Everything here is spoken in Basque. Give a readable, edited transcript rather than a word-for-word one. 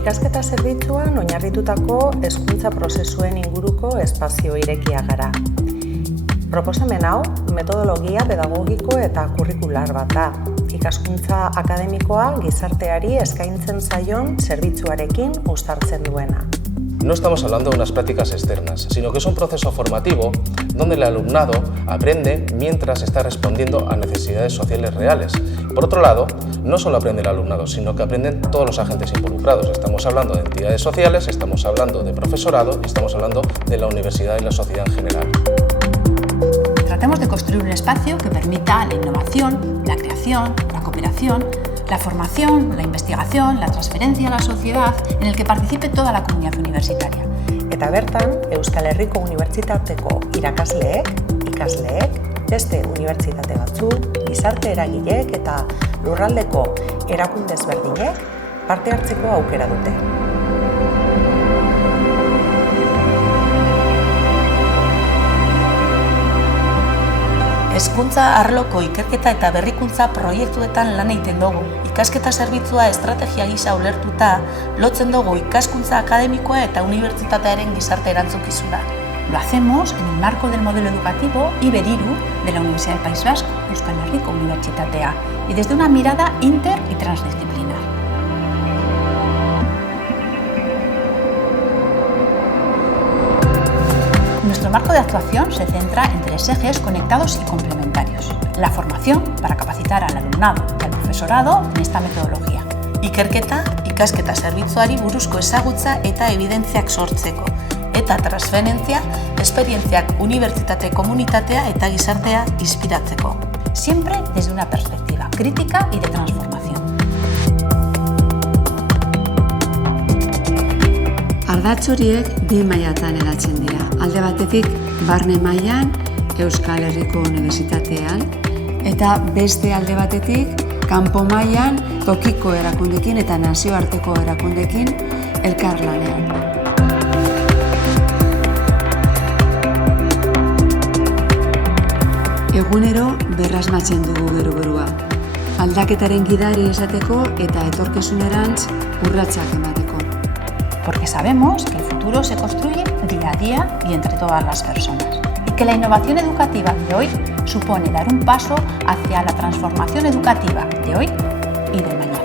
Ikasketa zerbitzuan oinarritutako hezkuntza prozesuen inguruko espazio irekia gara. Proposamen hau, metodologia pedagogiko eta kurrikular bat da. Ikaskuntza akademikoa gizarteari eskaintzen zaion zerbitzuarekin uztartzen duena. No estamos hablando de unas prácticas externas, sino que es un proceso formativo donde el alumnado aprende mientras está respondiendo a necesidades sociales reales. Por otro lado, no solo aprende el alumnado, sino que aprenden todos los agentes involucrados. Estamos hablando de entidades sociales, estamos hablando de profesorado y estamos hablando de la universidad y la sociedad en general. Tratamos de construir un espacio que permita la innovación, la creación, la cooperación, la formación, la investigación, la transferencia a la sociedad, en el que participe toda la comunidad universitaria. Eta bertan, Euskal Herriko Unibertsitateko irakasleek, ikasleek, beste unibertsitate batzuk, gizarte eragileek eta lurraldeko erakunde ezberdinek parte hartzeko aukera dute. Hezkuntza arloko ikerketa eta berrikuntza proiektuetan lan egiten dugu. Ikasketa zerbitzua estrategia gisa ulertuta, lotzen dugu ikaskuntza akademikoa eta unibertsitatearen gizarte erantzukizuna. Lo hacemos en el marco del modelo educativo IBER-IRU de la Universidad del País Vasco, Euskal Herriko Unibertsitatea, y desde una mirada inter y transdisciplinar. Nuestro marco de actuación se centra en 3 ejes conectados y complementarios. La formación, para capacitar al alumnado y al profesorado en esta metodología. Ikerketa, ikasketa zerbitzuari buruzko ezagutza eta evidentziak sortzeko. Eta transferentzia, esperientziak unibertsitate komunitatea eta gizartea inspiratzeko. Siempre desde una perspectiva crítica y de transformación. Ardatz horiek bi mailatan eratzen dira. Alde batetik, barne mailan Euskal Herriko Unibertsitatean, eta beste alde batetik, kanpo mailan tokiko erakundekin eta nazioarteko erakundekin elkarlanean. Egunero berrasmatzen dugu berua. Aldaketaren gidari esateko eta etorkizunerantz urratsak emateko. Porque sabemos que el futuro se construye día a día y entre todas las personas. Y que la innovación educativa de hoy supone dar un paso hacia la transformación educativa de hoy y de mañana.